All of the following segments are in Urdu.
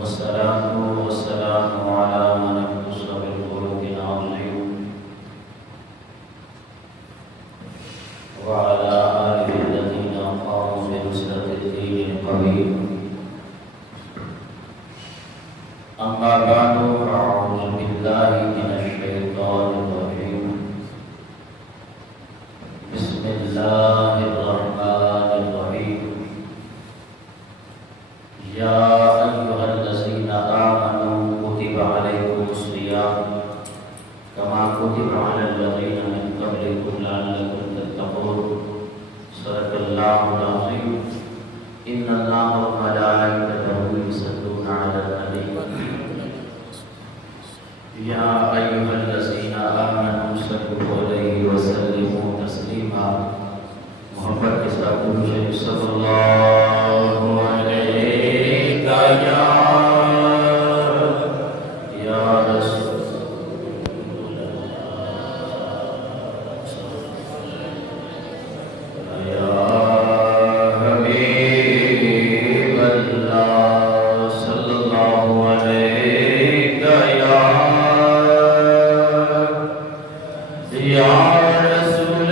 والصلاة والسلام على من اختص بالخلق العظيم وعلى آله الذين قاموا بنصرة الدين القويم. أما بعد فأعوذ بالله من الشيطان الرجيم. بسم الله الرحمن الرحيم. يا أيها الذين آمنوا كتب عليكم الصيام كما كتب على الذين من قبلكم لعلكم تتقون. صدق الله العظيم. إن الله وملائكته يصلون على النبي يا أيها الذين آمنوا صلوا عليه وسلموا تسليما. محبت کے ساتھ درود صلی اللہ علیہ یا رسول اللہ یا حبیب اللہ صلی اللہ علیہ یا رسول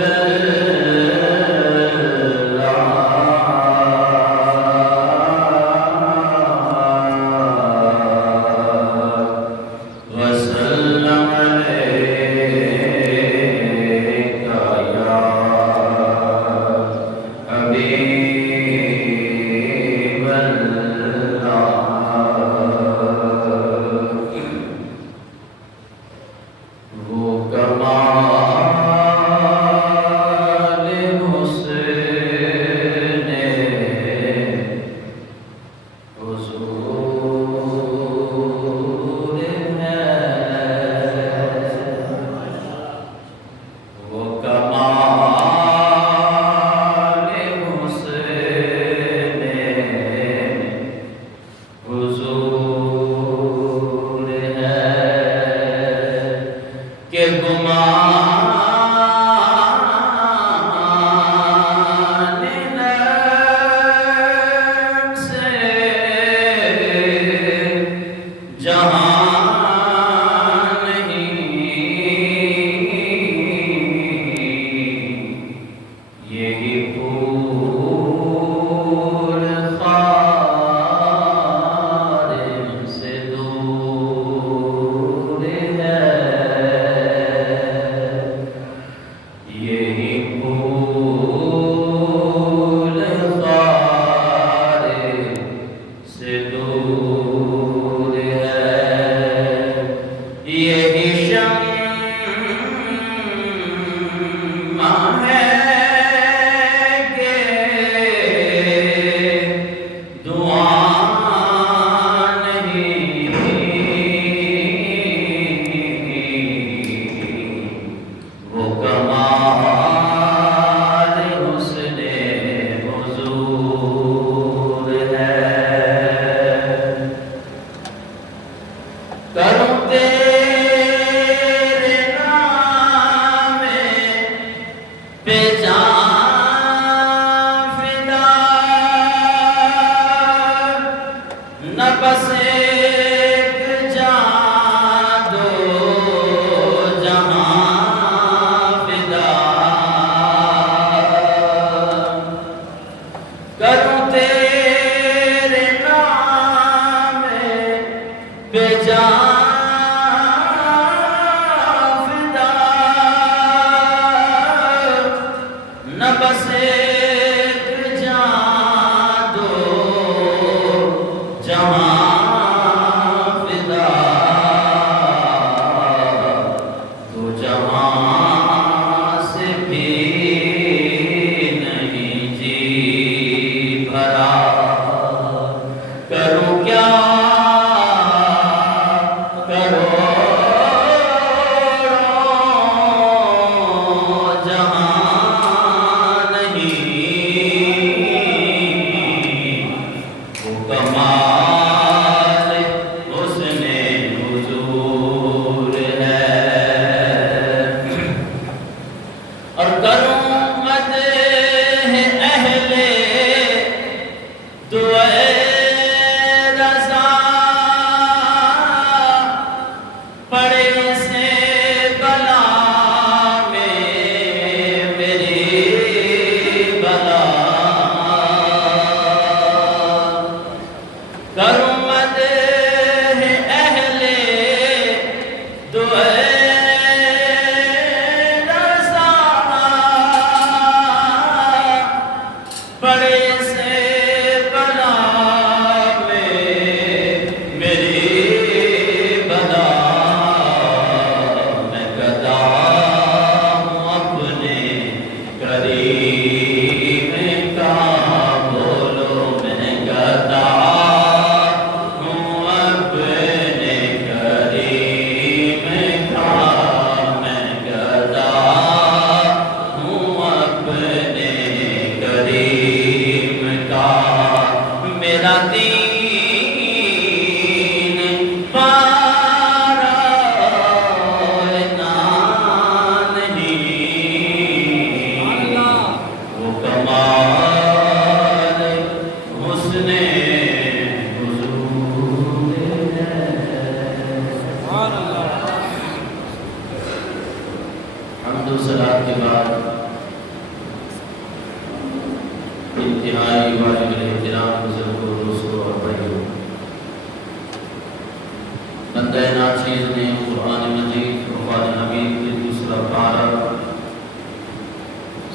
بندہ ناچیز نے قرآن مجید فرقان حمید کے دوسرا پارہ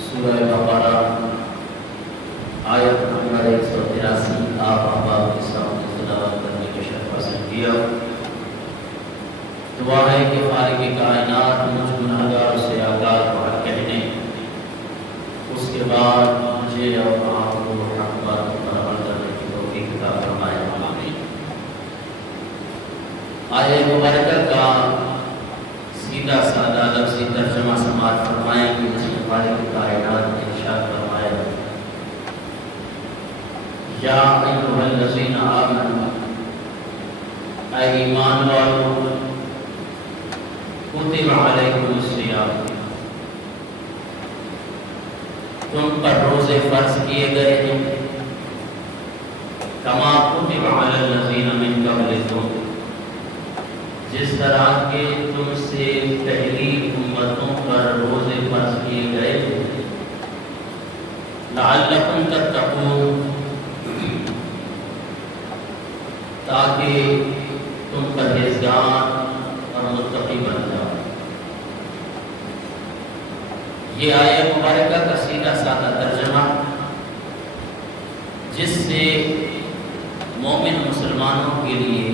سورہ بقرہ آیت نمبر 183 آپ احباب کے سامنے تلاوت کرنے کا شرف حاصل کیا۔ دعا ہے کہ خالق کائنات مجھ گناہگار سے آگاہ بات کہنے، اس کے بعد مجھے اور آپ کو حق بات پر عمل کرنے کی توفیق عطا فرمائے۔ آمین۔ آیہ مبارکہ کا سیدھا سادہ لفظی ترجمہ سماعت فرمائیں کہ جس میں خالق کائنات نے ارشاد فرمایا یا ایھا الذین آمنوا، اے ایمان والو، کتب علیکم الصیام، تم پر روزے فرض کیے گئے ہیں، کما کتب علی الذین من قبلکم، جس طرح کے تم سے پہلی امتوں پر روزے فرض کیے گئے، لعلکم تتقون، تاکہ تم پرہیزگار اور متقی بن جاؤ۔ یہ آیہ مبارکہ کا سیدھا سادہ ترجمہ جس سے مومن مسلمانوں کے لیے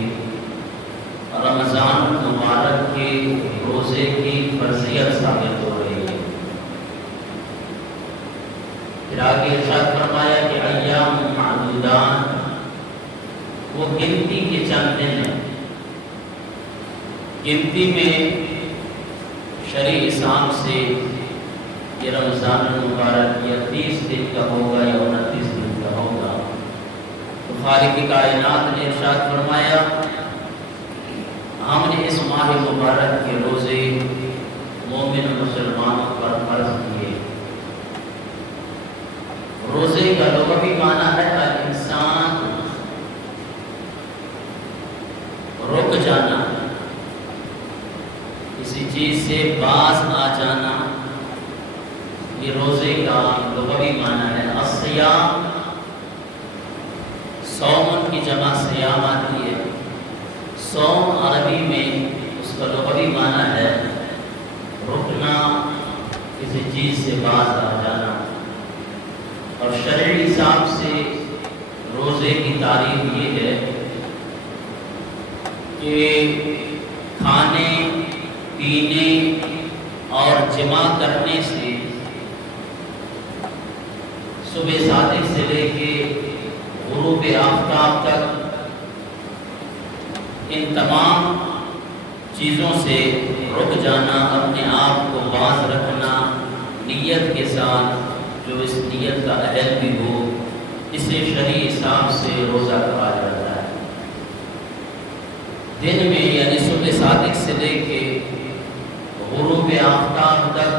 رمضان المبارک کے روزے کی فرضیت ثابت ہو رہی ہے۔ پھر آگے ارشاد فرمایا کہ ایام معدودات، وہ گنتی کے چند دن ہیں، گنتی میں شرعی حساب سے یہ رمضان المبارک یا 30 دن کا ہوگا یا 29 دن کا ہوگا، تو خالق کائنات نے ارشاد فرمایا ہم نے اس ماہ مبارک کے روزے مومن مسلمانوں پر فرض کیے۔ روزے کا لغوی معنی ہے الانسان، رک جانا، کسی چیز سے باز آ جانا، یہ روزے کا لغوی معنی ہے۔ الصیام، صوم کی جمع صیام آتی ہے، صوم عربی میں اس کا لغوی معنی ہے رکنا، کسی چیز سے باز آ جانا، اور شرعی حساب سے روزے کی تعریف یہ ہے کہ کھانے پینے اور جمع کرنے سے صبح صادق سے لے کے غروب آفتاب تک ان تمام چیزوں سے رک جانا، اپنے آپ کو باز رکھنا نیت کے ساتھ، جو اس نیت کا اہل بھی ہو، اسے شرعی حساب سے روزہ کہا جاتا ہے۔ دن میں یعنی صبح صادق سے لے کے غروب آفتاب تک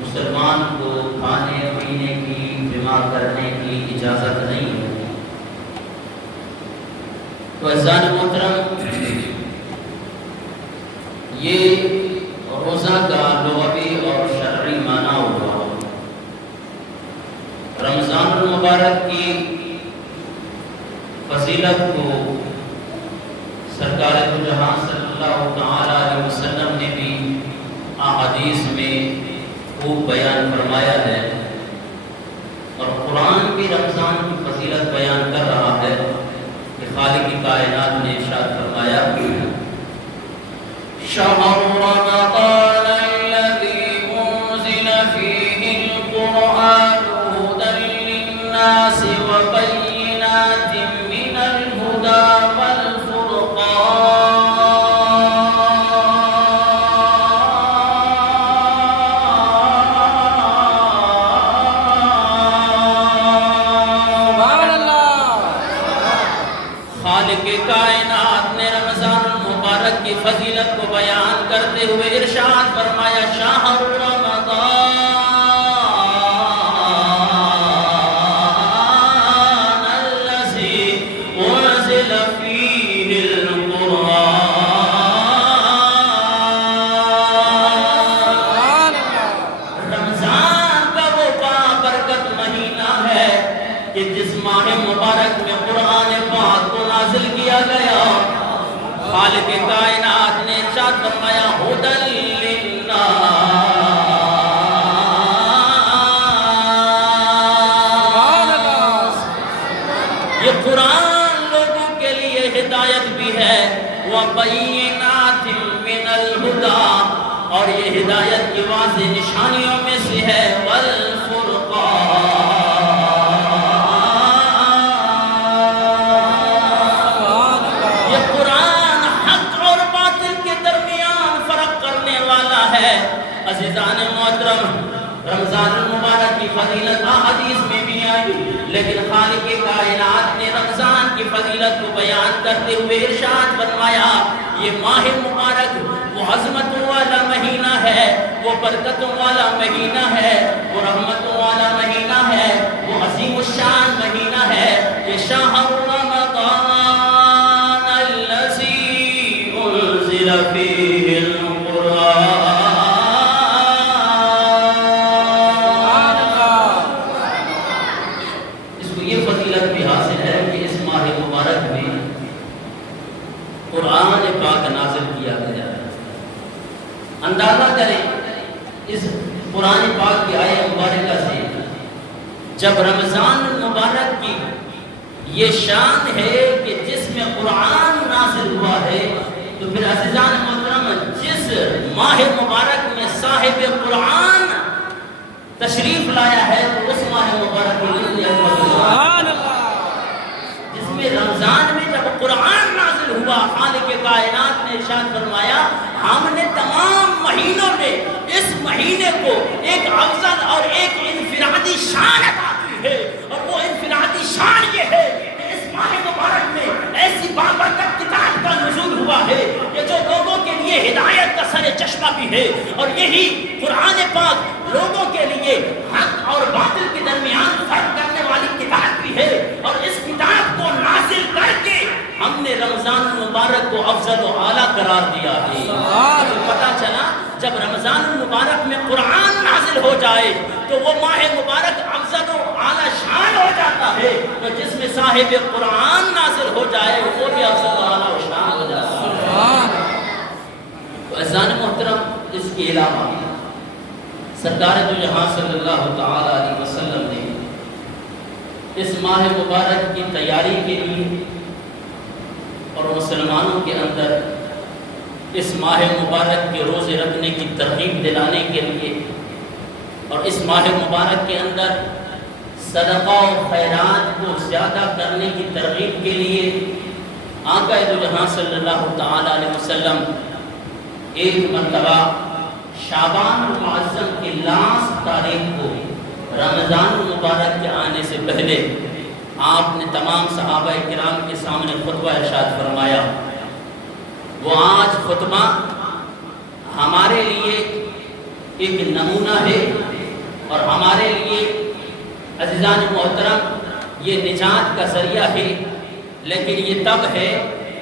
مسلمان کو کھانے پینے کی، جمع کرنے کی اجازت نہیں ہے۔ تو عزیزان محترم، یہ روزہ کا لغوی اور شرعی معنی ہوا۔ رمضان المبارک کی فضیلت کو سرکار دو جہاں صلی اللہ تعالی علیہ وسلم نے بھی احادیث میں خوب بیان فرمایا ہے، اور قرآن بھی رمضان کی فضیلت بیان کر رہا ہے کہ خالق کائنات نے ارشاد فرمایا شہر رمضان الذی انزل فیہ القرآن ھدی للناس وبینات من الہدی فضیلت کو بیان کرتے ہوئے ارشاد فرمایا شہر رمضان الذی انزل فیہ القرآن، رمضان کا وہ بابرکت مہینہ ہے کہ جس ماہ مبارک میں قرآن پاک کو نازل کیا گیا، خالق کائنات نے ارشاد فرمایا ھدی للناس، یہ قرآن لوگوں کے لیے ہدایت بھی ہے، وَبَيِّنَاتٍ مِّنَ الْهُدَى، اور یہ ہدایت کی واضح نشانیوں میں سے ہے، وَالْفُرْقَانِ، یہ قرآن حق اور باطل کے درمیان فرق کرنے والا ہے۔ عزیزان محترم، رمضان المبارک کی فضیلت احادیث میں بھی آئی، لیکن خالق کائنات نے رمضان کی فضیلت کو بیان کرتے ہوئے ارشاد فرمایا یہ ماہ مبارک وہ عظمتوں والا مہینہ ہے، وہ برکتوں والا مہینہ ہے، وہ رحمتوں والا مہینہ ہے، وہ عظیم الشان مہینہ ہے، یہ شہر رمضان الذی انزل فیہ القرآن۔ اس کو یہ فضیلت بھی حاصل ہے کہ اس ماہ مبارک میں قرآن پاک نازل کیا گیا ہے۔ اندازہ کریں اس قرآن پاک کی آیت مبارکہ سے، جب رمضان المبارک کی یہ شان ہے کہ جس میں قرآن نازل ہوا ہے، تو پھر عزیزان محترم جس ماہ مبارک میں صاحب قرآن تشریف لایا ہے تو اس ماہ مبارک کے لیے جس میں رمضان میں جب قرآن نازل ہوا، خالق کائنات نے ارشاد فرمایا ہم نے تمام مہینوں میں اس مہینے کو ایک افضل اور ایک انفرادی شان عطا کی ہے، اور وہ انفرادی شان یہ ہے کہ اس ماہ مبارک میں ایسی بابرکت کتاب کا نزول ہوا ہے کہ جو لوگوں کے لیے ہدایت کا سر چشمہ بھی ہے، اور یہی قرآن پاک لوگوں کے لیے حق اور باطل کے درمیان فرق کرنے والی کتاب بھی ہے، اور اس کتاب کو نازل کر کے ہم نے رمضان المبارک کو افضل و اعلیٰ قرار دیا ہے۔ پتہ چلا جب رمضان المبارک میں قرآن نازل ہو جائے تو وہ ماہ مبارک افضل و اعلیٰ شان ہو جاتا ہے، تو جس میں صاحب قرآن نازل ہو جائے وہ بھی افضل و اعلیٰ شان ہو جاتا ہے۔ تو عزیزان محترم، اس کے علاوہ سرکار دو جہاں صلی اللہ تعالی علیہ وسلم نے اس ماہ مبارک کی تیاری کے لیے اور مسلمانوں کے اندر اس ماہ مبارک کے روزے رکھنے کی ترغیب دلانے کے لیے اور اس ماہ مبارک کے اندر صدقہ و خیرات کو زیادہ کرنے کی ترغیب کے لیے آقا دو جہاں صلی اللہ تعالی علیہ وسلم ایک مرتبہ شعبان المعظم کی لاسٹ تاریخ کو رمضان المبارک کے آنے سے پہلے آپ نے تمام صحابہ کرام کے سامنے خطبہ ارشاد فرمایا۔ وہ آج خطبہ ہمارے لیے ایک نمونہ ہے اور ہمارے لیے عزیزان محترم یہ نجات کا ذریعہ ہے، لیکن یہ تب ہے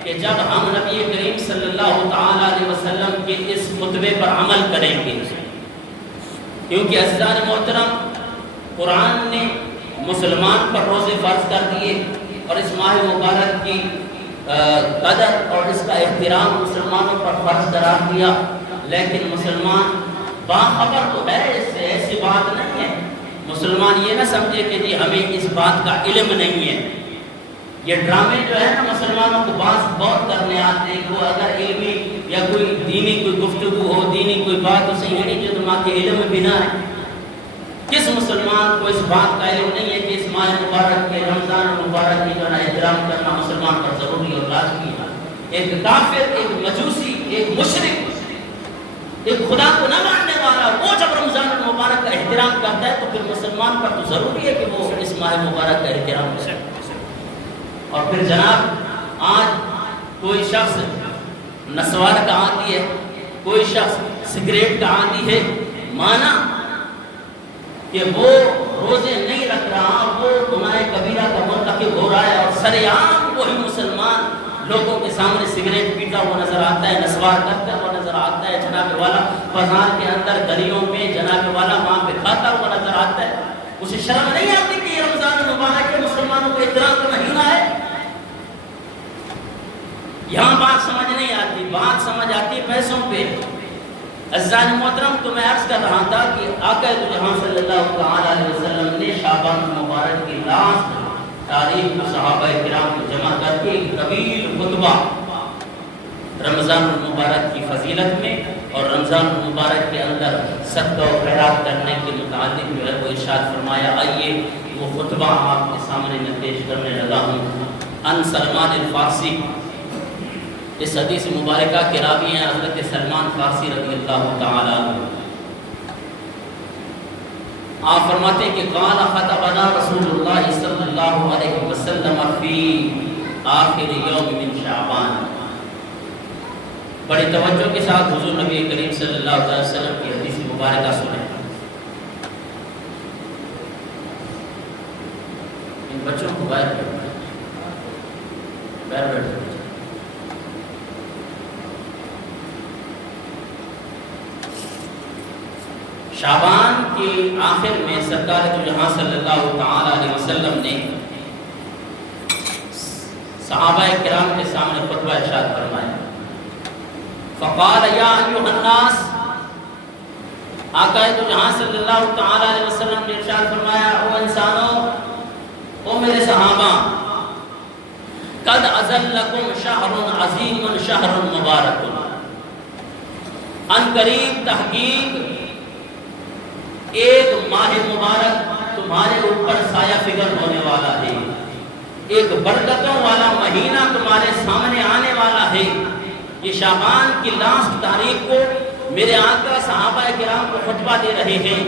کہ جب ہم نبی کریم صلی اللہ تعالی علیہ وسلم کے اس خطبے پر عمل کریں گے، کیونکہ عزیزان محترم قرآن نے مسلمان پر روزے فرض کر دیے اور اس ماہ مبارک کی قدر اور اس کا احترام مسلمانوں پر فرض قرار دیا، لیکن مسلمان باخبر تو ہے، اس سے ایسی بات نہیں ہے۔ مسلمان یہ نہ سمجھے کہ جی ہمیں اس بات کا علم نہیں ہے۔ یہ ڈرامے جو ہے نا مسلمانوں کو بہت کرنے آتے ہیں، وہ اگر علمی یا کوئی دینی کوئی گفتگو ہو، دینی کوئی بات اسے یہ نہیں جو تمہاں کے علم بھی نہ ہے۔ کس مسلمان کو اس بات کا علم نہیں ہے کہ اس ماہ مبارک کے رمضان مبارک کی جو ہے احترام کرنا مسلمان پر ضروری اور لازمی ہے۔ ایک کافر، ایک مجوسی، ایک مشرک، ایک خدا کو نہ ماننے والا، وہ جب رمضان المبارک کا احترام کرتا ہے تو پھر مسلمان پر تو ضروری ہے کہ وہ اس ماہ مبارک کا احترام کرے۔ اور پھر جناب آج کوئی شخص نسوار کا عادی ہے، کوئی شخص سگریٹ کا عادی ہے، مانا کہ وہ روزے نہیں رکھ رہا، وہ گناہ کبیرہ کا مرتکب ہو رہا ہے، اور سرعام وہی مسلمان لوگوں کے سامنے سگریٹ پیتا ہوا نظر آتا ہے، نسوار کرتا ہوا نظر آتا ہے، جناب والا بازار کے اندر گلیوں میں جناب والا وہاں پہ کھاتا ہوا نظر آتا ہے۔ اسے شرم نہیں آتی کہ یہ رمضان المبارک کے مسلمانوں کو احترام کا مہینہ ہے؟ یہاں بات سمجھ نہیں آتی، بات سمجھ آتی پیسوں پہ۔ عزیزان محترم، تو میں عرض کر رہا تھا کہ آقا دو جہاں صلی اللہ علیہ وسلم نے شعبان مبارک کی لاسٹ تاریخ کو صحابہ کرام کو جمع کر کے ایک طویل خطبہ رمضان المبارک کی فضیلت میں اور رمضان المبارک کے اندر صدقہ و خیرات کرنے کے متعلق جو ہے وہ ارشاد فرمایا۔ آئیے وہ خطبہ آپ کے سامنے میں پیش کرنے لگا ہوں۔ ان سلمان الفارسی، اس حدیث مبارکہ کے راوی ہیں حضرت سلمان فارسی رضی اللہ تعالیٰ عنہ۔ آپ فرماتے ہیں کہ قال خطبنا رسول اللہ صلی اللہ علیہ وسلم فی آخر یوم من شعبان۔ بڑی توجہ کے ساتھ حضور نبی کریم صلی اللہ علیہ وسلم کی حدیث مبارکہ سنیں۔ ان بچوں کو باہر بیٹھو۔ شعبان کے آخر میں سرکار دو جہاں صلی اللہ تعالی علیہ وسلم نے صحابہ کرام کے سامنے خطبہ ارشاد فرمایا۔ فقال یا ایھا الناس، آقا دو جہاں صلی اللہ تعالی علیہ وسلم نے ارشاد فرمایا، او انسانوں، او میرے صحابہ، قد اذلکم شہر عظیم شہر مبارک، ان قریب تحقیق ایک ماہ مبارک تمہارے اوپر سایہ فکر ہونے والا ہے، ایک برکتوں والا مہینہ تمہارے سامنے آنے والا ہے۔ یہ شعبان کی لاسٹ تاریخ کو میرے آقا صحابہ کرام کو خطبہ دے رہے ہیں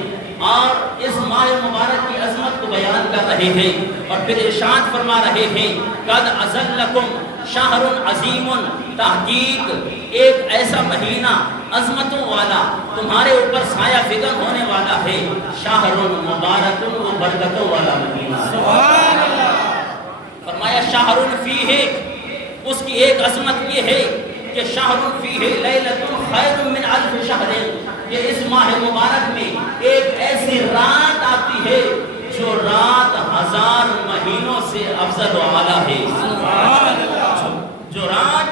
اور اس ماہ مبارک کی عظمت کو بیان کر رہے ہیں اور پھر ارشاد فرما رہے ہیں، قد اذلکم شہر عظیم، تحقیق ایک ایسا مہینہ عظمتوں والا تمہارے اوپر سایہ فکر ہونے والا ہے، شہر مبارک، وہ برکتوں والا مہینہ۔ سبحان اللہ۔ فرمایا شہر فیہ، اس کی ایک عظمت یہ ہے کہ شہر فیہ لیلۃ خیر من الف شہر، کہ اس ماہ مبارک میں ایک ایسی رات آتی ہے جو رات 1000 مہینوں سے افضل و اعلیٰ ہے۔ سبحان اللہ۔ جو رات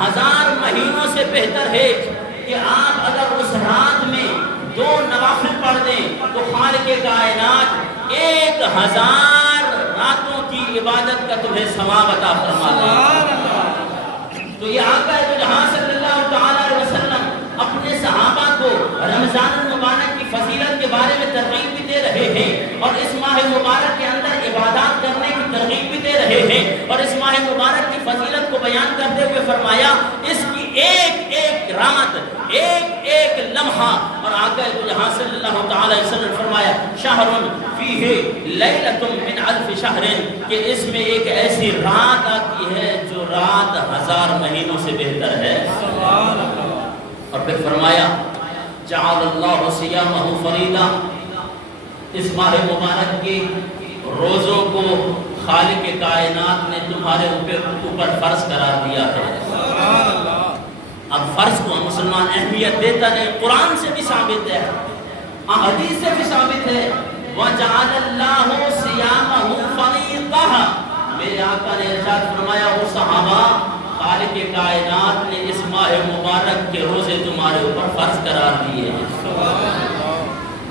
1000 مہینوں سے بہتر ہے کہ آپ اگر اس رات میں 2 نوافل پڑھ دیں تو خالق کائنات 1000 راتوں کی عبادت کا تمہیں ثواب عطا فرما دے۔ تو یہ آقا ہے جہاں صلی اللہ تعالی علیہ وسلم اپنے صحابہ کو رمضان المبارک کی فضیلت کے بارے میں ترغیب بھی دے رہے ہیں اور اس ماہ مبارک کے اندر عبادات کرنے کی ترغیب بھی دے رہے ہیں اور اس ماہ مبارک کی فضیلت کو بیان کرتے ہوئے فرمایا اس کی ایک ایک رات، ایک ایک لمحہ، اور آقا جہاں صلی اللہ تعالی علیہ وسلم فرمایا شہر فیہ لیلۃ من الف شہر، کہ اس میں ایک ایسی رات آتی ہے جو رات 1000 مہینوں سے بہتر ہے۔ سبحان اللہ۔ اور پھر فرمایا جعل اللہ صیامہ فریضہ، اس ماہ مبارک کے روزوں کو خالق کائنات نے تمہارے اوپر فرض قرار دیا ہے۔ سبحان اللہ۔ اب فرض کو مسلمان اہمیت دیتا نہیں، قرآن سے بھی ثابت ہے، احادیث سے بھی ثابت ہے۔ وَجَعَلَ اللَّهُ صِيَامَهُ فَرِيضَةً، میرے آقا نے ارشاد فرمایا وہ صحابہ، خالق کائنات نے اس ماہ مبارک کے روزے تمہارے اوپر فرض قرار دیے ہیں۔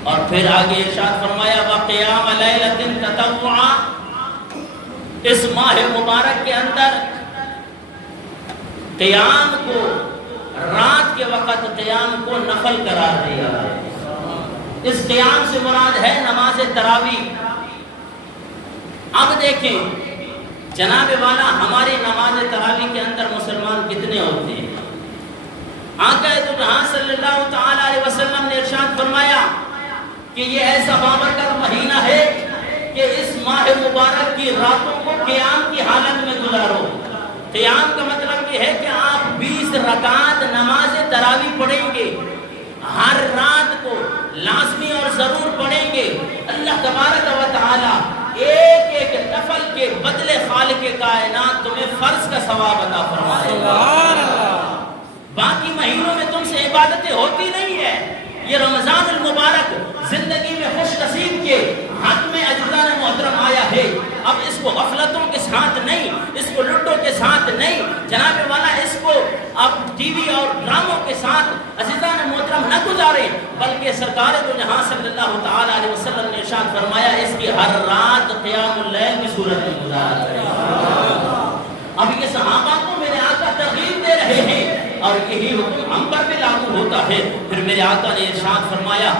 اور پھر آگے ارشاد فرمایا وَقِيَامَ لَيْلَةٍ تَطَوُّعًا، اس ماہ مبارک کے اندر قیام کو، رات کے وقت قیام کو نفل قرار دیا ہے۔ اس قیام سے مراد ہے نماز تراویح۔ اب دیکھیں جناب والا ہماری نماز تراویح کے اندر مسلمان کتنے ہوتے ہیں؟ آقا تو جہاں صلی اللہ تعالی علیہ وسلم نے ارشاد فرمایا کہ یہ ایسا بابرکت مہینہ ہے کہ اس ماہ مبارک کی راتوں کو قیام کی حالت میں گزارو۔ قیام کا مطلب یہ ہے کہ آپ 20 رکعت نماز تراویح پڑھیں گے، ہر رات کو لازمی اور ضرور پڑھیں گے۔ اللہ تبارک و تعالی ایک ایک نفل کے بدلے خالق کائنات تمہیں فرض کا ثواب عطا فرمائے گا۔ باقی مہینوں میں تم سے عبادتیں ہوتی نہیں ہے، یہ رمضان المبارک زندگی میں خوش نصیب کے حق میں عزیزان محترم آیا ہے۔ اب اس کو غفلتوں کے ساتھ نہیں، اس کو لٹوں کے ساتھ نہیں، جناب والا اس ٹی وی اور ڈراموں کے ساتھ عزیزان محترم نہ گزاریں، بلکہ سرکار دو جہاں صلی اللہ تعالی علیہ وسلم نے ارشاد فرمایا اس کی ہر رات قیام اللیل کی صورت میں گزارا کریں۔ اب یہ صحابہ کو میرے آقا ترغیب دے رہے ہیں اور یہی حکم ہم پر بھی لاگو ہوتا ہے۔ پھر میرے آقا نے ارشاد فرمایا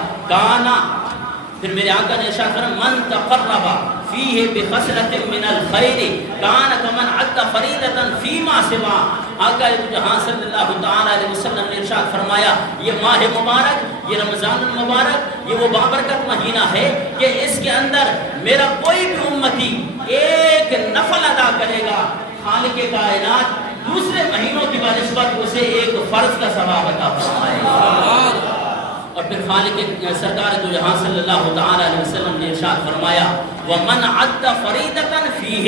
پھر میرے آقا نے ارشاد فرمایا من تقرب فیہ بخصلۃ من الخیر کان کمن عد فریضۃ فیما سوا۔ آقا جہاں صلی اللہ تعالی علیہ وسلم نے ارشاد فرمایا یہ ماہ مبارک، یہ رمضان المبارک، یہ وہ بابرکت مہینہ ہے کہ اس کے اندر میرا کوئی بھی امتی ایک نفل ادا کرے گا، خالق کائنات دوسرے مہینوں کی بنسبت اسے ایک فرض کا ثواب عطا فرمائے گا۔ اور پھر خالق سرکار دو جہاں صلی اللہ تعالی علیہ وسلم نے ارشاد فرمایا وَمَنْ عَدَّ فَرِيدَةً فِيهِ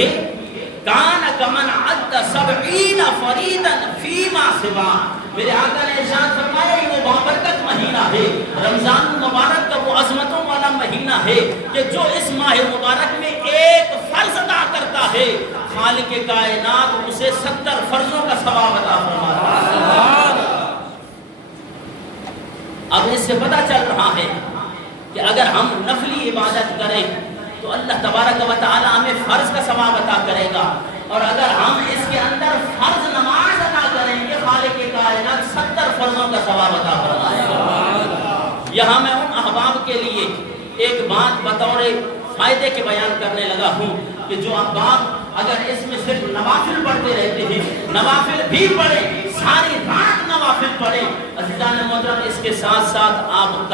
كَانَ كَمَنْ عَدَّ 70 فَرِيدًا فِيمَا سِوَا۔ میرے آقا نے ارشاد فرمایا یہ وہ بابرکت مہینہ ہے، رمضان المبارک کا وہ عظمتوں والا مہینہ ہے کہ جو اس ماہ مبارک میں ایک فرض ادا کرتا ہے خالق کائنات اسے 70 فرضوں کا ثواب عطا فرماتا ہے۔ اب اس سے پتہ چل رہا ہے کہ اگر ہم نفلی عبادت کریں تو اللہ تبارک و تعالی ہمیں فرض کا ثواب عطا کرے گا، اور اگر ہم اس کے اندر فرض نماز ادا کریں گے خالق کائنات 70 فرضوں کا ثواب عطا فرمائے گا۔ یہاں میں ان احباب کے لیے ایک بات بطور فائدے کے بیان کرنے لگا ہوں کہ جو احباب اگر اس میں صرف نوافل پڑھتے رہتے ہیں، نوافل بھی پڑھیں، ساری رات نوافل پڑھیں، عزیزان محترم اس کے ساتھ ساتھ آپ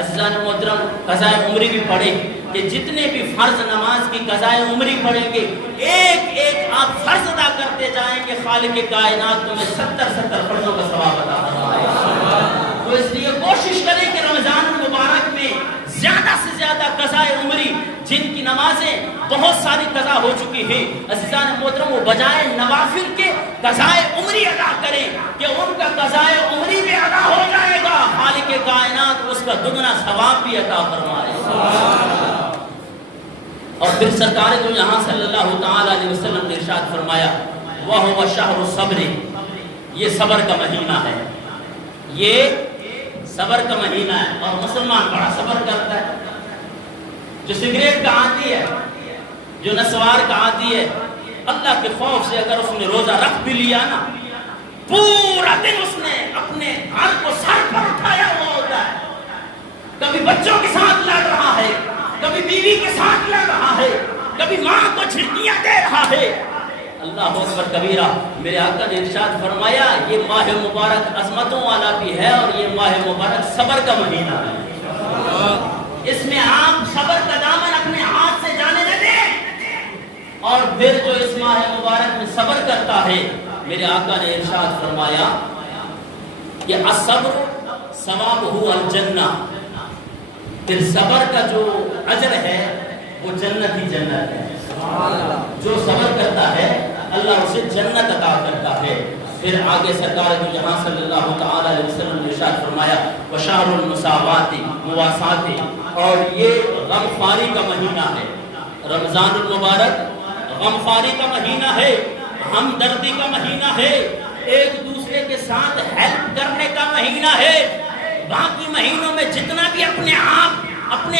عزیزان محترم قضاء عمری بھی پڑھیں کہ جتنے بھی فرض نماز کی قضاء عمری پڑھیں گے ایک ایک آپ فرض ادا کرتے جائیں گے، خالق کائنات تمہیں 70 فرضوں کا ثواب عطا فرمائے گا۔ تو اس لیے کوشش کریں کہ رمضان المبارک میں زیادہ سے زیادہ قضاء عمری، جن کی نمازیں بہت ساری قضا ہو چکی ہیں عزیزان محترم، وہ بجائے نوافل کے قضاء عمری ادا کریں کہ ان کا قضاء عمری بھی ادا ہو جائے گا، خالق کائنات اس کا دگنا ثواب بھی عطا فرمائے گا۔ اور پھر سرکار جو یہاں صلی اللہ تعالی علیہ وسلم نے ارشاد فرمایا وَهُوَ شَهْرُ الصَّبْرِ، یہ صبر کا مہینہ ہے، یہ صبر کا مہینہ ہے۔ اور مسلمان بڑا صبر کرتا ہے، جو سگریٹ کا عادی ہے، جو نسوار کا عادی ہے، اللہ کے خوف سے اگر اس نے روزہ رکھ بھی لیا نا پورا دن اس نے اپنے گھر کو سر پر اٹھایا ہوا ہوتا ہے، کبھی بچوں کے ساتھ لڑ رہا ہے، کبھی بیوی کے ساتھ لڑ رہا ہے، کبھی ماں کو چھٹیاں دے رہا ہے، اللہ اکبر کبیرہ۔ میرے آقا نے ارشاد فرمایا یہ ماہ مبارک عظمتوں والا بھی ہے اور یہ ماہ مبارک صبر کا مہینہ ہے، اس میں آپ صبر کا دامن اپنے ہاتھ سے جانے نہ دیں۔ اور پھر جو اس ماہ مبارک میں صبر کرتا ہے میرے آقا نے ارشاد فرمایا کہ الصبر ثوابہ الجنہ، پھر صبر کا جو اجر ہے وہ جنت ہی جنت ہے، جو صبر کرتا ہے اللہ اسے جنت عطا کرتا ہے۔ پھر آگے سرکار جو جہاں صلی اللہ تعالی علیہ وسلم نے ارشاد فرمایا وشہر المساوات مواسات، اور یہ غمخواری کا مہینہ ہے، رمضان المبارک غمخواری کا مہینہ ہے، ہمدردی کا مہینہ ہے، ایک دوسرے کے ساتھ ہیلپ کرنے کا مہینہ ہے۔ باقی مہینوں میں جتنا بھی اپنے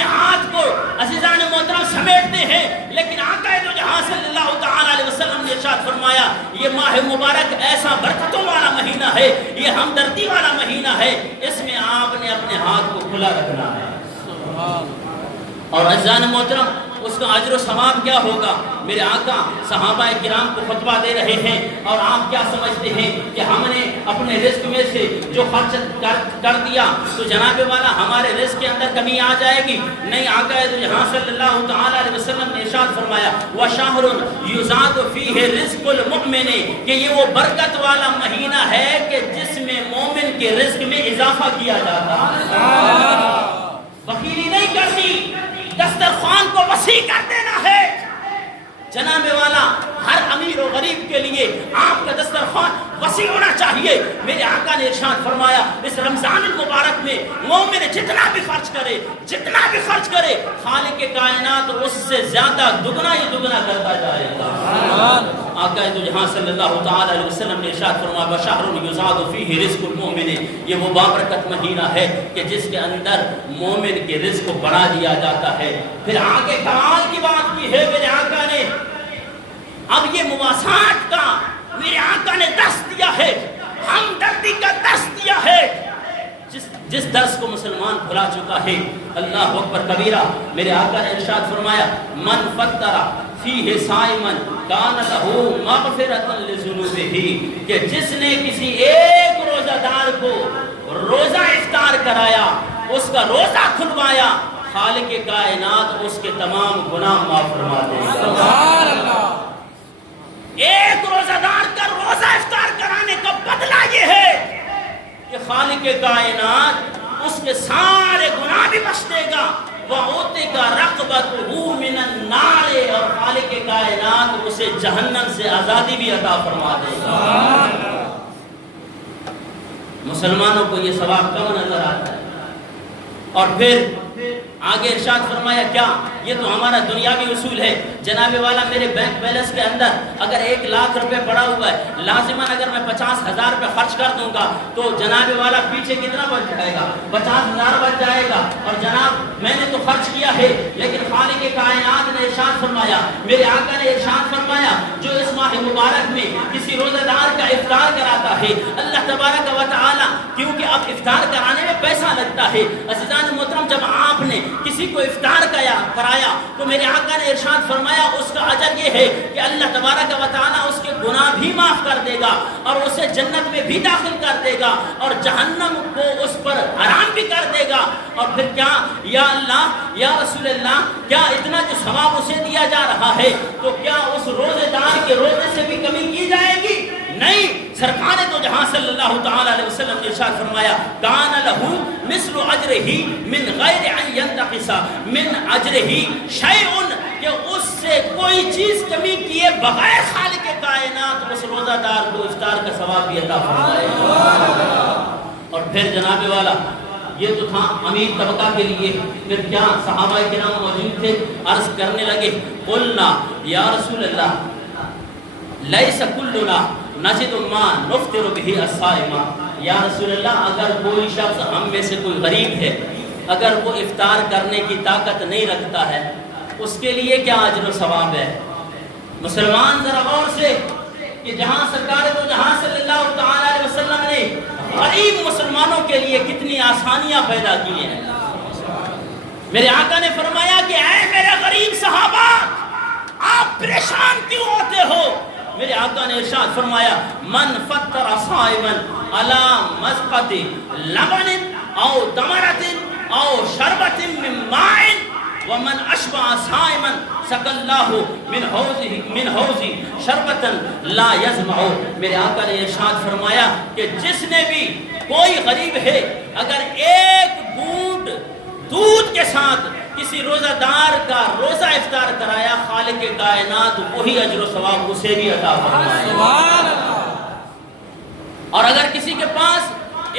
ہاتھ کو عزیزان محترم سمیٹتے ہیں، لیکن آقا دو جہاں صلی اللہ تعالی علیہ وسلم نے ارشاد فرمایا یہ ماہ مبارک ایسا برکتوں والا مہینہ ہے، یہ ہمدردی والا مہینہ ہے، اس میں آپ نے اپنے ہاتھ کو کھلا رکھنا ہے۔ اور عزیزان محترم اس کا اجر و ثواب کیا ہوگا؟ میرے آقا صحابہ کرام کو خطبہ دے رہے ہیں اور آپ کیا سمجھتے ہیں کہ ہم نے اپنے رزق میں سے جو خرچ کر دیا تو جناب والا ہمارے رزق کے اندر کمی آ جائے گی؟ نہیں، آقا جہاں صلی اللہ تعالی علیہ وسلم نے ارشاد فرمایا وَشَهْرٌ يُزَادُ فِيهِ رِزْقُ الْمُؤْمِنِ، کہ یہ وہ برکت والا مہینہ ہے کہ جس میں مومن کے رزق میں اضافہ کیا جاتا ہے، بخیلی نہیں کرنی، دسترخوان کو وسیع کر دینا ہے۔ جناب والا ہر امیر و غریب کے لیے آپ کا دسترخوان وسیع ہونا چاہیے۔ میرے آقا نے ارشاد فرمایا اس رمضان المبارک میں مومن جتنا بھی خرچ کرے خالق کائنات اس سے زیادہ دگنا ہی دگنا کرتا جائے گا۔ آقا تو جہاں صلی اللہ تعالی علیہ وسلم نے ارشاد فرمایا بشہر یزاد فیہ رزق المؤمن، یہ وہ بابرکت مہینہ ہے کہ جس کے اندر مومن کے رزق کو بڑھا دیا جاتا ہے۔ پھر آگے کمال کی بات کی ہے میرے آقا نے، اب یہ مواسات کا میرے آقا نے درس دیا ہے، ہمدردی کا درس دیا ہے، جس درس کو مسلمان بھلا چکا ہے۔ اللہ اکبر کبیرہ، میرے آقا نے ارشاد فرمایا من فطر فیہ صائما کان لہ مغفرۃ لذنوبہ، کہ جس نے کسی ایک روزہ دار کو روزہ افطار کرایا، اس کا روزہ کھلوایا، خالق کائنات اس کے تمام گناہ معاف فرما دے گا۔ سبحان اللہ۔ ایک روزہ دار کا روزہ افطار کرانے کا بدلہ یہ ہے کہ خالق کائنات اس کے سارے گناہ بھی بخش دے گا، وَعُتِقَ رَقْبَتُهُ مِنَ النَّارِ، اور خالق کائنات اسے جہنم سے آزادی بھی عطا فرما دے گا۔ مسلمانوں کو یہ ثواب کم نظر آتا ہے۔ اور پھر آگے ارشاد فرمایا کیا، یہ تو ہمارا دنیاوی اصول ہے جناب والا، میرے بینک بیلنس کے اندر اگر 1 لاکھ روپے پڑا ہوا ہے، لازماً اگر میں 50,000 روپے خرچ کر دوں گا تو جناب والا پیچھے کتنا بچ جائے گا؟ 50,000 بچ جائے گا، اور جناب میں نے تو خرچ کیا ہے، لیکن خالق کائنات نے ارشاد فرمایا، میرے آقا نے ارشاد فرمایا جو اس ماہ مبارک میں کسی روزہ دار کا افطار کراتا ہے، اللہ تبارک و تعالی، کیونکہ اب افطار کرانے میں پیسہ لگتا ہے، عزیزان محترم، جب آپ نے کسی کو افطار کرایا تو میرے آقا نے ارشاد فرمایا اس کا اجر یہ ہے کہ اللہ تبارک و تعالیٰ اس کے گناہ بھی معاف کر دے گا اور اسے جنت میں بھی داخل کر دے گا اور جہنم کو اس پر حرام بھی کر دے گا۔ اور پھر کیا یا اللہ یا رسول اللہ، کیا اتنا جو ثواب اسے دیا جا رہا ہے تو کیا اس روزے دار کے روزے سے بھی کمی کی جائے گی؟ نہیں، سرکار تو جہاں صلی اللہ تعالی علیہ وسلم نے ارشاد فرمایا کان لہ مثل اجرہ من غیر ان ینتقص من اجرہ شیء، کہ اس سے کوئی چیز کمی کیے بغیر خالق کائنات اس روزہ دار کو افطار کا ثواب بھی عطا فرمائے گا۔ اور پھر جناب والا، یہ تو تھا امیر طبقہ کے لیے، پھر کیا صحابہ کرام موجود تھے، عرض کرنے لگے قلنا یا رسول اللہ لیس کلنا نجد ما نفطر به الصائم، یا رسول اللہ اگر کوئی شخص ہم میں سے کوئی غریب ہے، اگر وہ افطار کرنے کی طاقت نہیں رکھتا ہے، اس کے لیے کیا اجر و ثواب ہے؟ مسلمان ذرا غور سے کہ جہاں سرکار تو جہاں صلی اللہ تعالی علیہ وسلم نے غریب مسلمانوں کے لیے کتنی آسانیاں پیدا کی ہیں۔ میرے آقا نے فرمایا کہ اے میرے غریب صحابہ، آپ پریشان کیوں ہوتے ہو؟ میرے آقا نے ارشاد فرمایا من فطر صائما علی مسقط لبن او تمرۃ او شربۃ من ماء ومن اشبع صائما سقى الله من حوض شربۃ لا يظمأ۔ میرے آقا نے ارشاد فرمایا کہ جس نے بھی، کوئی غریب ہے، اگر ایک گھونٹ دودھ کے ساتھ کسی روزہ دار کا روزہ افطار کرایا، خالق کائنات وہی اجر و ثواب اسے بھی عطا فرمائے گا۔ اور اگر کسی کے پاس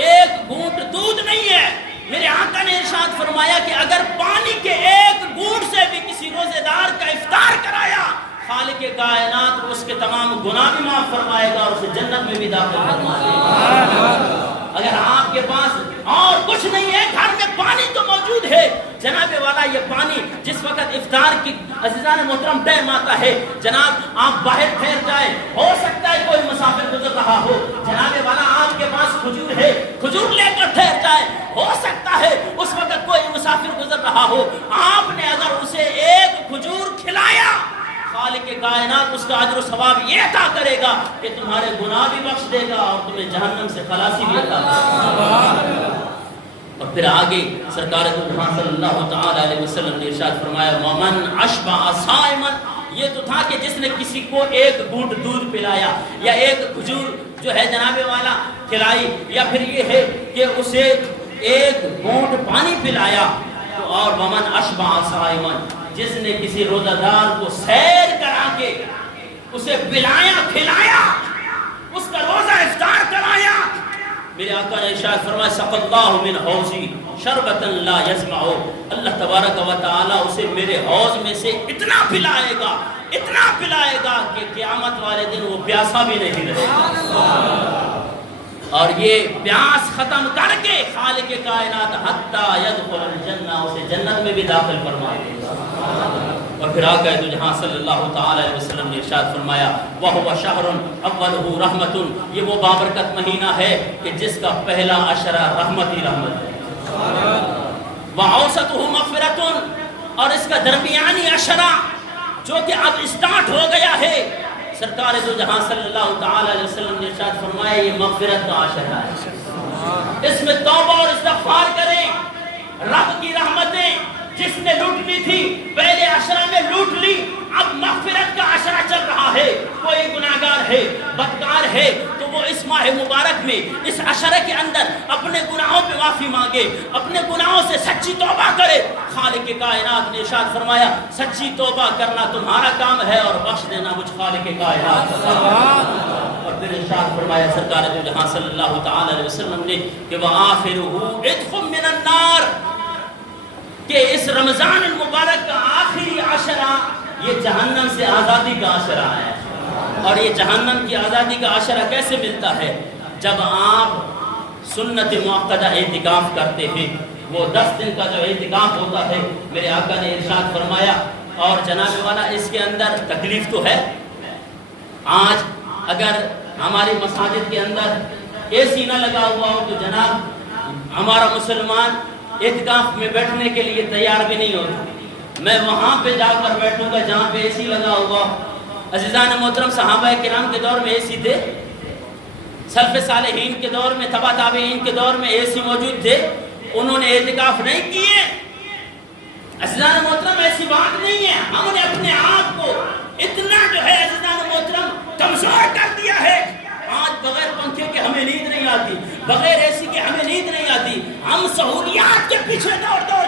ایک گھونٹ دودھ نہیں ہے، میرے آقا نے ارشاد فرمایا کہ اگر پانی کے ایک گھونٹ سے بھی کسی روزے دار کا افطار کرایا، خالق کائنات اس کے تمام گناہ بھی معاف فرمائے گا اور اسے جنت میں بھی داخل فرمائے گا۔ اگر آپ کے پاس اور کچھ نہیں ہے، گھر میں پانی تو موجود ہے، جناب والا یہ پانی جس وقت افطار کی عزیزان محترم ٹائم آتا ہے، جناب آپ باہر ٹھہر جائیں، ہو سکتا ہے کوئی مسافر گزر رہا ہو، جناب والا آپ کے پاس کھجور ہے، کھجور لے کر ٹھہر جائیں، ہو سکتا ہے اس وقت کوئی مسافر گزر رہا ہو، آپ نے اگر اسے ایک کھجور کھلایا، خالق کائنات اس کا اجر و ثواب یہ عطا کرے گا کہ تمہارے گناہ بھی بخش دے گا اور تمہیں جہنم سے خلاصی بھی عطا کرے گا۔ اور پھر آگے سرکار صلی اللہ تعالی علیہ وسلم نے ارشاد فرمایا ومن اشبع صائما، یہ تو تھا کہ جس نے کسی کو ایک گھونٹ دودھ پلایا یا ایک کھجور جو ہے جناب والا کھلائی، یا پھر یہ ہے کہ اسے ایک گھونٹ پانی پلایا، اور ومن اشبع صائما، جس نے کسی روزہ دار کو سیر کرا کے اسے پلایا کھلایا، اس کا روزہ آقا نے ارشاد فرمایا سق اللہ من حوضی شربتا لا یظمأ، اللہ تبارک و تعالی اسے میرے حوض میں سے اتنا پلائے گا کہ قیامت والے دن وہ پیاسا بھی نہیں رہے گا، اور یہ پیاس ختم کر کے خالق کائنات حتی یدخل الجنہ اسے جنت میں بھی داخل فرما دے گا۔ اور پھر آقا دو جہاں صلی اللہ تعالی علیہ وسلم نے ارشاد فرمایا وَهُوَ شَهْرٌ أَوَّلُهُ رَحْمَةٌ، یہ وہ بابرکت مہینہ ہے کہ جس کا پہلا عشرہ رحمت ہی رحمت ہے، وَأَوْسَطُهُ مَغْفِرَةٌ، اور اس کا درمیانی عشرہ جو کہ اب اسٹارٹ ہو گیا ہے، سرکار دو جہاں صلی اللہ تعالی علیہ وسلم نے ارشاد فرمایا یہ مغفرت کا عشرہ ہے، اس میں توبہ اور استغفار کریں، رب کی رحمتیں جس نے لوٹ لی تھی پہلے عشرہ میں لوٹ لی، اب مغفرت کا عشرہ چل رہا ہے، کوئی گناہگار ہے بدکار ہے تو وہ اس ماہ مبارک میں اس عشرہ کے اندر اپنے گناہوں پہ معافی مانگے، اپنے گناہوں سے سچی توبہ کرے۔ خالق کائنات نے ارشاد فرمایا سچی توبہ کرنا تمہارا کام ہے اور بخش دینا مجھ خالق کائنات کا کام ہے۔ اور پھر ارشاد فرمایا سرکار دو جہاں صلی اللہ تعالی علیہ وسلم نے کہ وَآخِرُهُ عِتْقٌ مِّنَ النَّارِ، کہ اس رمضان المبارک کا آخری عشرہ یہ جہنم سے آزادی کا عشرہ ہے، اور یہ جہنم کی آزادی کا عشرہ کیسے ملتا ہے؟ جب آپ سنت مؤکدہ اعتکاف کرتے ہیں، وہ 10 دن کا جو اعتکاف ہوتا ہے، میرے آقا نے ارشاد فرمایا، اور جناب والا اس کے اندر تکلیف تو ہے، آج اگر ہماری مساجد کے اندر اے سی نہ لگا ہوا ہو تو جناب ہمارا مسلمان اعتکاف میں بیٹھنے کے لیے تیار بھی نہیں ہوتا، میں وہاں پہ جا کر بیٹھوں گا جہاں پہ اے سی لگا ہوا۔ عزیزان محترم، صحابہ کرام کے دور میں اے سی تھے، سلف صالحین کے دور میں، تبع تابعین کے دور میں اے سی موجود تھے، انہوں نے اعتکاف نہیں کیے۔ عزیزان محترم ایسی بات نہیں ہے، ہم نے اپنے آپ کو اتنا جو ہے عزیزان محترم کمزور کر دیا ہے، آج بغیر پنکھے کے ہمیں نیند نہیں آتی، بغیر اے سی کے ہمیں نیند نہیں آتی، ہم سہولیات کے پیچھے دوڑ کر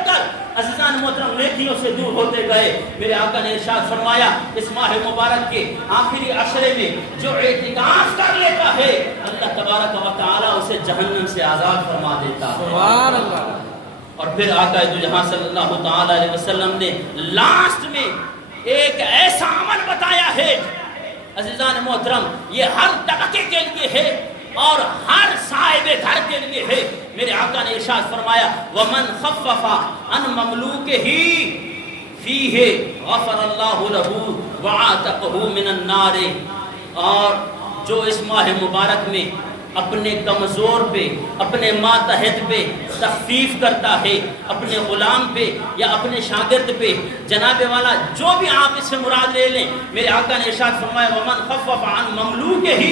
عزیزان محترم نیکیوں سے دور ہوتے گئے۔ میرے آقا نے ارشاد فرمایا اس ماہ مبارک کے آخری عشرے میں جو اعتکاف کر لیتا ہے اللہ تبارک و تعالی اسے جہنم سے آزاد فرما دیتا ہے، سبحان اللہ۔ اور پھر آقا دو جہاں صلی اللہ تعالی علیہ وسلم نے لاسٹ میں ایک ایسا عمل بتایا ہے عزیزان محترم، یہ ہر طبقے کے لیے ہے اور ہر صاحب گھر کے لیے ہے۔ میرے آقا نے ارشاد فرمایا وَمَنْ خَفَّفَ عَنْ مَمْلُوكِهِ فِيهِ غَفَرَ اللَّهُ لَهُ وَعَاتَقَهُ مِنَ النَّارِ، اور جو اس ماہ مبارک میں اپنے کمزور پہ، اپنے ماتحت پہ تخفیف کرتا ہے، اپنے غلام پہ یا اپنے شاگرد پہ، جناب والا جو بھی آپ اس سے مراد لے لیں، میرے آقا نے ارشاد فرمایا وَمَنْ خَفَّفَ عَنْ مَمْلُوكِهِ،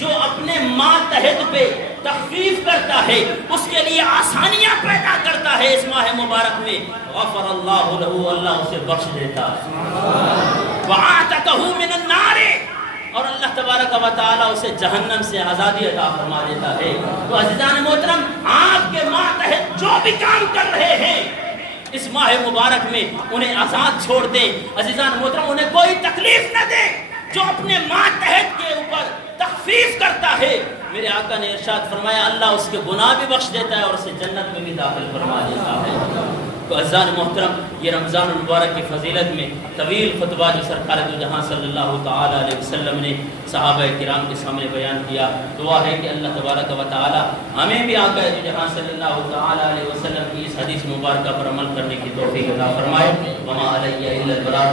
جو اپنے ماتحت پہ تخفیف کرتا ہے، اس کے لیے آسانیاں پیدا کرتا ہے اس ماہ مبارک میں، غفر اللہ لہ، اللہ اسے بخش دیتا ہے، وَعَاتَقَهُ مِنَ النَّارِ، اور اللہ تبارک و تعالیٰ اسے جہنم سے آزادی عطا فرما دیتا ہے۔ تو عزیزان محترم، آپ کے ماتحت جو بھی کام کر رہے ہیں اس ماہ مبارک میں انہیں آزاد چھوڑ دیں، عزیزان محترم انہیں کوئی تکلیف نہ دیں۔ جو اپنے ماتحت کے اوپر تخفیف کرتا ہے، میرے آقا نے ارشاد فرمایا اللہ اس کے گناہ بھی بخش دیتا ہے اور اسے جنت میں بھی داخل فرما دیتا ہے۔ تو عزیزان محترم، یہ رمضان المبارک کی فضیلت میں طویل خطبہ جو سرکار دو جہاں صلی اللہ تعالی علیہ وسلم نے صحابہ کرام کے سامنے بیان کیا، دعا ہے کہ اللہ تبارک و تعالی ہمیں بھی آقا دو جہاں صلی اللہ تعالی علیہ وسلم کی اس حدیث مبارکہ پر عمل کرنے کی توفیق عطا فرمائے۔ وما علیہ الا البلاغ۔